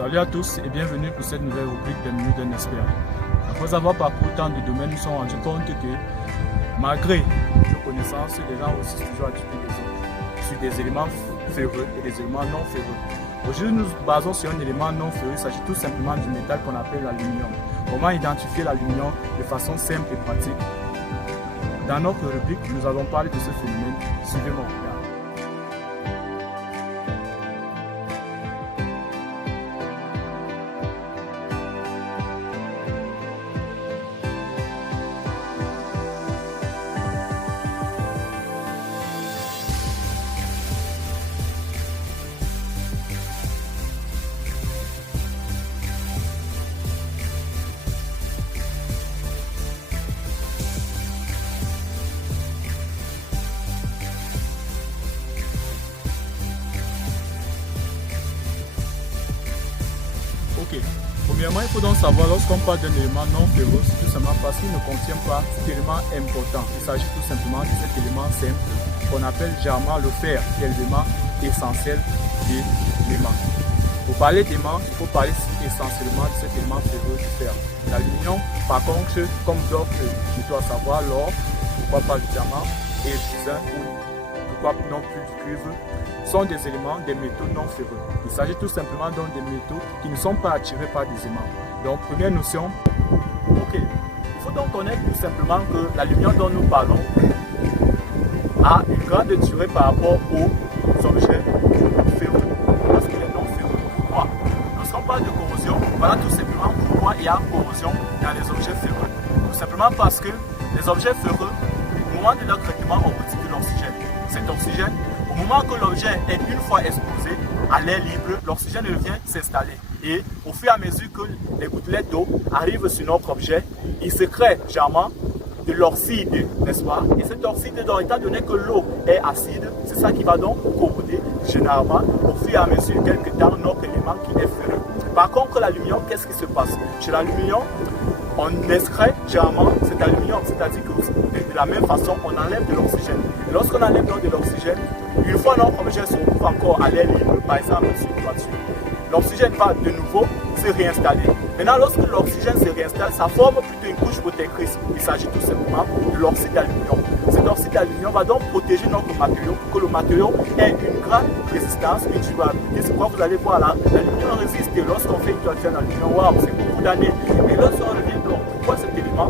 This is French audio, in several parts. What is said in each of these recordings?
Salut à tous et bienvenue pour cette nouvelle rubrique des minutes d'un expert. Après avoir parcouru tant de domaines, nous nous sommes rendus compte que malgré nos connaissances, les gens aussi toujours à étudier les autres sur des éléments ferreux et des éléments non ferreux. Aujourd'hui, nous nous basons sur un élément non ferreux, il s'agit tout simplement du métal qu'on appelle l'aluminium. Comment identifier l'aluminium de façon simple et pratique? Dans notre rubrique, nous allons parler de ce phénomène. Suivez-moi. Ok. Premièrement, il faut donc savoir, lorsqu'on parle d'un élément non ferreux, c'est tout simplement parce qu'il ne contient pas cet élément important. Il s'agit tout simplement de cet élément simple qu'on appelle généralement le fer, qui est l'élément essentiel de l'aimant. Pour parler d'aimant, il faut parler essentiellement de cet élément ferreux du fer. L'aluminium, par contre, comme d'autres métaux à savoir, l'or, pourquoi pas le diamant, et le zinc, ou pourquoi non plus du cuivre, sont des éléments, des métaux non ferreux. Il s'agit tout simplement donc des métaux qui ne sont pas attirés par des aimants. Donc, première notion, ok. Il faut donc connaître tout simplement que l'aluminium dont nous parlons a une grande durée par rapport aux objets ferreux, parce qu'il est non ferreux. Pourquoi? Lorsqu'on parle de corrosion, voilà tout simplement pourquoi il y a corrosion dans les objets ferreux. Tout simplement parce que les objets ferreux, au moment de leur traitement, on retire de l'oxygène. Cet oxygène, au moment que l'objet est une fois exposé à l'air libre, l'oxygène vient s'installer. Et au fur et à mesure que les gouttelettes d'eau arrivent sur notre objet, il se crée généralement de l'oxyde, n'est-ce pas? Et cet oxyde, étant donné que l'eau est acide, c'est ça qui va donc corroder généralement au fur et à mesure quelque temps notre élément qui est ferreux. Par contre, l'aluminium, qu'est-ce qui se passe? Chez l'aluminium, on extrait généralement cet aluminium, c'est-à-dire que de la même façon, on enlève de l'oxygène. Et lorsqu'on enlève donc de l'oxygène, une fois notre objet se retrouve encore à l'air libre, par exemple sur une voiture, l'oxygène va de nouveau se réinstaller. Maintenant, lorsque l'oxygène se réinstalle, ça forme plutôt une couche protectrice. Il s'agit tout simplement de l'oxyde d'aluminium. Cet oxyde d'aluminium va donc protéger notre matériau pour que le matériau ait une grande résistance, une durabilité. C'est pourquoi vous allez voir là, l'aluminium résiste. Et lorsqu'on fait une toiture en aluminium, waouh, c'est beaucoup d'années. Et lorsqu'on revient donc, pourquoi cet élément?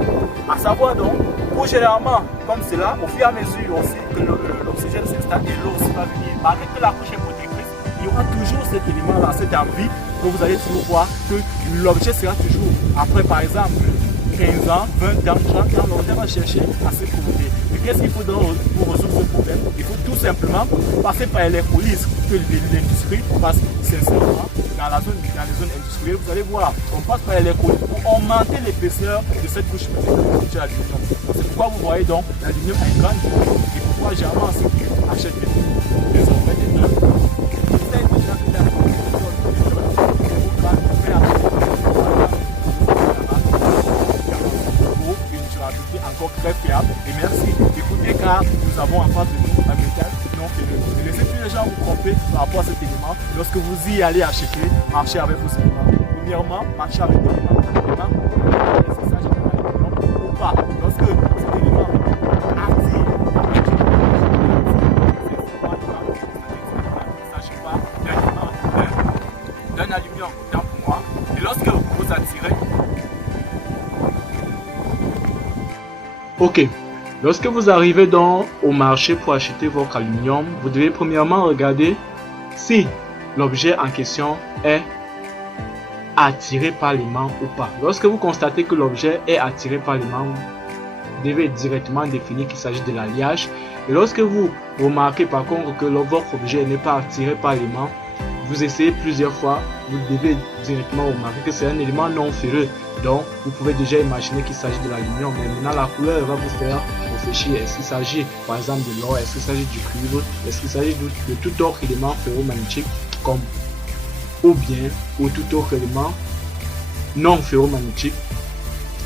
À savoir donc, pour généralement, comme cela, au fur et à mesure aussi que l'oxygène s'installe et l'eau aussi va venir, malgré que la couche est protectrice, il y aura toujours cet élément-là, cette envie que vous allez toujours voir que l'objet sera toujours, après par exemple 15 ans, 20 ans, 30 ans, l'objet va chercher à se corroder. Mais qu'est-ce qu'il faut donc pour résoudre ce problème? Il faut tout simplement passer par l'électrolyse que l'industrie passe sincèrement dans les zones industrielles. Vous allez voir, on passe par l'électrolyse pour augmenter l'épaisseur de cette couche protectrice de l'aluminium. C'est pourquoi vous voyez donc l'aluminium a une grande durée. Et pourquoi généralement ceux qui achètent des objets des œuvres, encore très fiable. Et merci d'écouter car nous avons en face de nous un métal non ferreux. Ne laissez plus les gens vous tromper par rapport à cet élément. Lorsque vous y allez acheter, marchez avec vos éléments. Premièrement, marchez avec l'élément. Est-ce que ça achète l'élément ou pas? Lorsque cet élément attire, il ne s'agit pas d'un aluminium, tant pour moi. Et lorsque vous attirez, ok, lorsque vous arrivez donc au marché pour acheter votre aluminium, vous devez premièrement regarder si l'objet en question est attiré par l'aimant ou pas. Lorsque vous constatez que l'objet est attiré par l'aimant, vous devez directement définir qu'il s'agit de l'alliage. Et lorsque vous remarquez par contre que votre objet n'est pas attiré par l'aimant, vous essayez plusieurs fois, vous devez directement remarquer que c'est un élément non ferreux. Donc, vous pouvez déjà imaginer qu'il s'agit de l'aluminium. Mais maintenant, la couleur va vous faire réfléchir. Est-ce qu'il s'agit, par exemple, de l'or? Est-ce qu'il s'agit du cuivre? Est-ce qu'il s'agit de tout autre élément ferromagnétique ou tout autre élément non ferromagnétique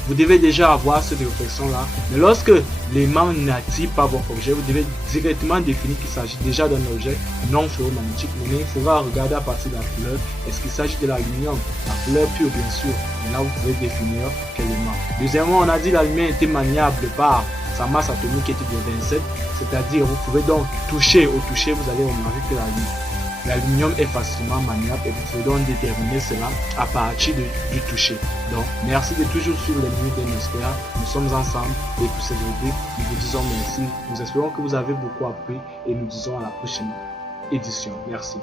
vous devez déjà avoir cette réflexion-là. Mais lorsque l'aimant n'attire pas votre objet, vous devez directement définir qu'il s'agit déjà d'un objet non ferromagnétique. Mais il faudra regarder à partir de la couleur. Est-ce qu'il s'agit de l'aluminium? La couleur pure, bien sûr. Et là, vous pouvez définir quel aimant. Deuxièmement, on a dit l'aluminium était maniable par sa masse atomique était de 27. C'est-à-dire, vous pouvez donc toucher. Au toucher, vous allez remarquer que l'aluminium est facilement maniable et vous pouvez donc déterminer cela à partir du toucher. Donc, merci de toujours suivre les minutes d'un expert. Nous sommes ensemble et pour cette rubrique, nous vous disons merci. Nous espérons que vous avez beaucoup appris et nous disons à la prochaine édition. Merci.